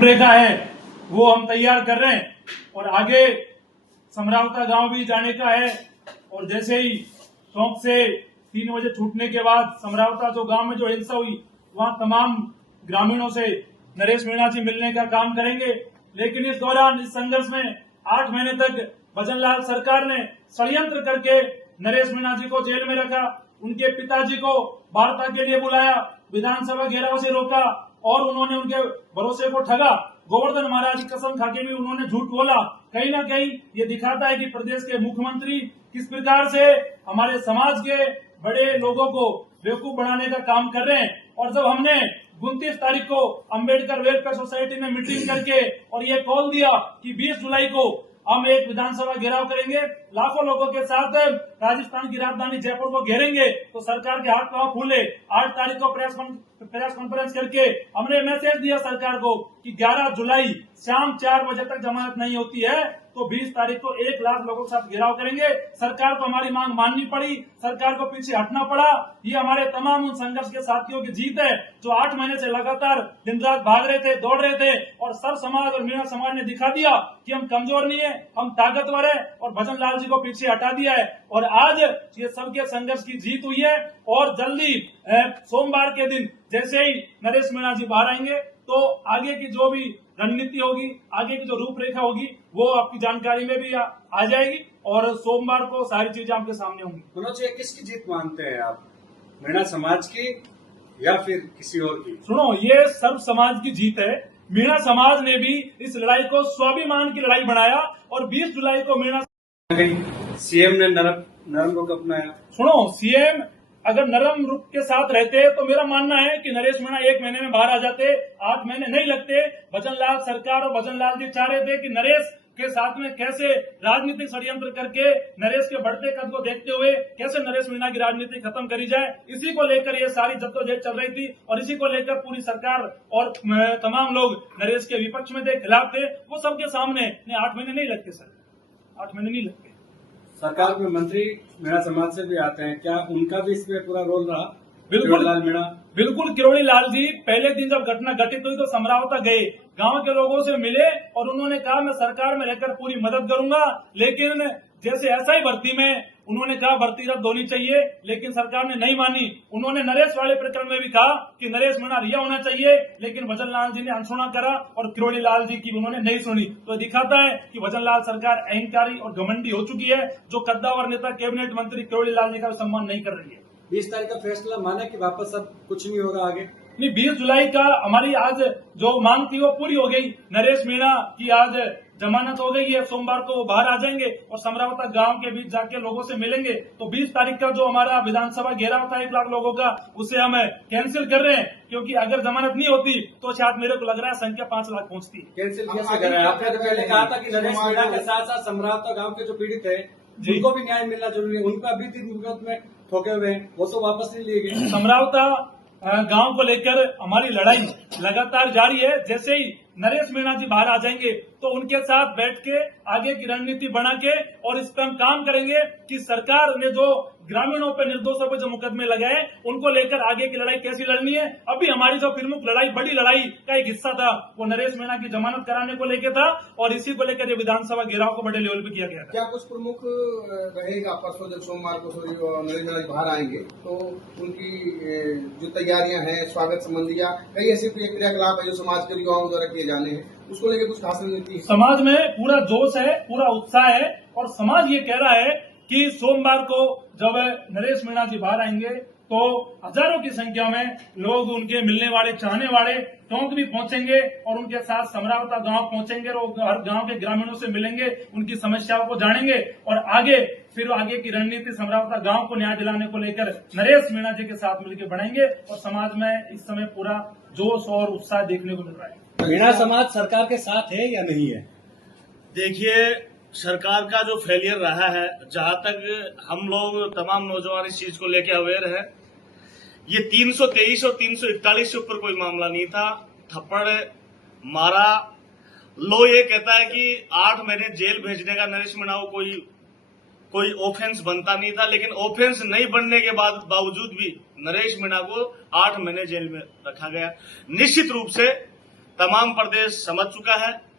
रूपरेखा है वो हम तैयार कर रहे हैं और आगे समरावता गांव भी जाने का है। और जैसे ही चौक से 3 बजे छूटने के बाद समरावता जो गांव में जो हिंसा हुई वहां तमाम ग्रामीणों से नरेश मीणा जी मिलने का काम करेंगे। लेकिन इस दौरान इस संघर्ष में 8 महीने तक भजनलाल सरकार ने षड्यंत्र करके नरेश मीणा जी को जेल में रखा, उनके पिताजी को वार्ता के लिए बुलाया, विधानसभा घेराव से रोका और उन्होंने उनके भरोसे को ठगा। गोवर्धन महाराज की कसम खाके भी उन्होंने झूठ बोला। कहीं ना कहीं ये दिखाता है कि प्रदेश के मुख्यमंत्री किस प्रकार से हमारे समाज के बड़े लोगों को बेवकूफ बनाने का काम कर रहे हैं। और जब हमने 29 तारीख को अंबेडकर वेलफेयर सोसाइटी में मीटिंग करके और ये कॉल दिया कि 20 जुलाई को हम एक विधानसभा घेराव करेंगे, लाखों लोगों के साथ राजस्थान की राजधानी जयपुर को घेरेंगे, तो सरकार के हाथ पांव फूले। 8 तारीख को प्रेस कॉन्फ्रेंस करके हमने मैसेज दिया सरकार को कि 11 जुलाई शाम 4 बजे तक जमानत नहीं होती है तो 20 तारीख को 1 लाख लोगों के साथ घेराव करेंगे। सरकार को हमारी मांग माननी पड़ी, सरकार को पीछे हटना पड़ा। ये हमारे तमाम उन संघर्ष के साथियों की जीत है जो 8 महीने से लगातार दिन रात भाग रहे थे, दौड़ रहे थे और सब समाज और मीणा समाज ने दिखा दिया कि हम कमजोर नहीं है, हम ताकतवर है और भजनलाल जी को पीछे हटा दिया है। और आज ये सबके संघर्ष की जीत हुई है और जल्दी सोमवार के दिन जैसे ही नरेश मीणा जी बाहर आएंगे तो आगे की जो भी रणनीति होगी, आगे की जो रूपरेखा होगी वो आपकी जानकारी में भी आ जाएगी और सोमवार को सारी चीजें आपके सामने होंगी। मनोज, किसकी जीत मानते हैं आप, मीणा समाज की या फिर किसी और की? सुनो, ये सर्व समाज की जीत है। मीणा समाज ने भी इस लड़ाई को स्वाभिमान की लड़ाई बनाया और 20 जुलाई को मीणा सीएम ने नरम रुख अपनाया। सुनो, सीएम अगर नरम रुख के साथ रहते तो मेरा मानना है कि नरेश मीणा 1 महीने में बाहर आ जाते, 8 महीने नहीं लगते। भजनलाल सरकार और भजनलाल जी चाह रहे थे कि नरेश के साथ में कैसे राजनीतिक षड्यंत्र करके नरेश के बढ़ते कद को देखते हुए कैसे नरेश मीणा की राजनीति खत्म करी जाए, इसी को लेकर ये सारी जद्दोजहद चल रही थी और इसी को लेकर पूरी सरकार और तमाम लोग नरेश के विपक्ष में थे, खिलाफ थे। वो सबके सामने 8 महीने नहीं लगते सर, 8 महीने नहीं लगते। सरकार में मंत्री मीणा समाज से भी आते हैं, क्या उनका भी इसमें पूरा रोल रहा? बिल्कुल लाल मीणा, बिल्कुल। किरोड़ी लाल जी पहले दिन जब घटना घटित हुई तो समरावता गए, गांव के लोगों से मिले और उन्होंने कहा मैं सरकार में रहकर पूरी मदद करूंगा। लेकिन जैसे एसआई भर्ती में उन्होंने कहा भर्ती रद्द होनी चाहिए, लेकिन सरकार ने नहीं मानी। उन्होंने नरेश वाले प्रकरण में भी कहा कि नरेश मीणा रिहा होना चाहिए, लेकिन भजनलाल जी ने अनसुना करा और किरोड़ी लाल जी की उन्होंने नहीं सुनी। तो दिखाता है कि भजनलाल सरकार अहंकारी और घमंडी हो चुकी है, जो कद्दावर नेता कैबिनेट मंत्री किरोड़ी लाल जी का सम्मान नहीं कर रही है। 20 तारीख का फैसला माने कि वापस अब कुछ नहीं होगा आगे? नहीं, 20 जुलाई का हमारी आज जो मांग थी वो पूरी हो गई। नरेश मीणा की आज जमानत हो गई है, सोमवार को वो बाहर आ जाएंगे और समरावता गांव के बीच जाके लोगों से मिलेंगे। तो 20 तारीख का जो हमारा विधानसभा घेराव था 1 लाख लोगों का, उसे हम कैंसिल कर रहे हैं, क्योंकि अगर जमानत नहीं होती तो शायद मेरे को लग रहा है संख्या 5 लाख पहुंचती। कैंसिल कैसे कर रहे हैं? आपने तो पहले कहा था कि नरेश मीणा के साथ साथ समरावता गाँव के जो पीड़ित है उनको भी न्याय मिलना जरूरी है, उनका भी विरोध में ठोके हुए हैं, वो तो वापस नहीं लिए गए। समरावता गांव को लेकर हमारी लड़ाई लगातार जारी है। जैसे ही नरेश मीणा जी बाहर आ जाएंगे तो उनके साथ बैठ के आगे की रणनीति बना के और इस पर हम काम करेंगे कि सरकार ने जो ग्रामीणों पे निर्दोषों पे जो मुकदमे लगाए उनको लेकर आगे की लड़ाई कैसी लड़नी है। अभी हमारी जो प्रमुख लड़ाई, बड़ी लड़ाई का एक हिस्सा था वो नरेश मीणा की जमानत कराने को लेकर था और इसी को लेकर ये विधानसभा घेराव को बड़े लेवल पे किया गया था। क्या कुछ प्रमुख रहेगा परसों जब सोमवार को नरेश मीणा बाहर आएंगे तो उनकी जो तैयारियां हैं, स्वागत संबंधी या कई ऐसे क्रियाकलाप है जो समाज के युवाओं द्वारा किए जाने हैं, उसको लेकर कुछ खास रणनीति? समाज में पूरा जोश है, पूरा उत्साह है और समाज ये कह रहा है कि सोमवार को जब नरेश मीणा जी बाहर आएंगे तो हजारों की संख्या में लोग उनके मिलने वाले, चाहने वाले टोंक भी पहुंचेंगे और उनके साथ समरावता गांव पहुंचेंगे और हर गांव के ग्रामीणों से मिलेंगे, उनकी समस्याओं को जानेंगे और आगे की रणनीति समरावता गांव को न्याय दिलाने को लेकर नरेश मीणा जी के साथ मिलकर बढ़ाएंगे। और समाज में इस समय पूरा जोश और उत्साह देखने को मिल रहा है। मीणा समाज सरकार के साथ है या नहीं है? देखिए, सरकार का जो फेलियर रहा है, जहां तक हम लोग तमाम नौजवान इस चीज को लेकर अवेयर है, ये 323 और 341 के ऊपर कोई मामला नहीं था। थप्पड़ मारा, लो ये कहता है कि 8 महीने जेल भेजने का नरेश मीणा को कोई ऑफेंस बनता नहीं था, लेकिन ऑफेंस नहीं बनने के बावजूद भी नरेश मीणा को 8 महीने जेल में रखा गया। निश्चित रूप से तमाम प्रदेश समझ चुका है।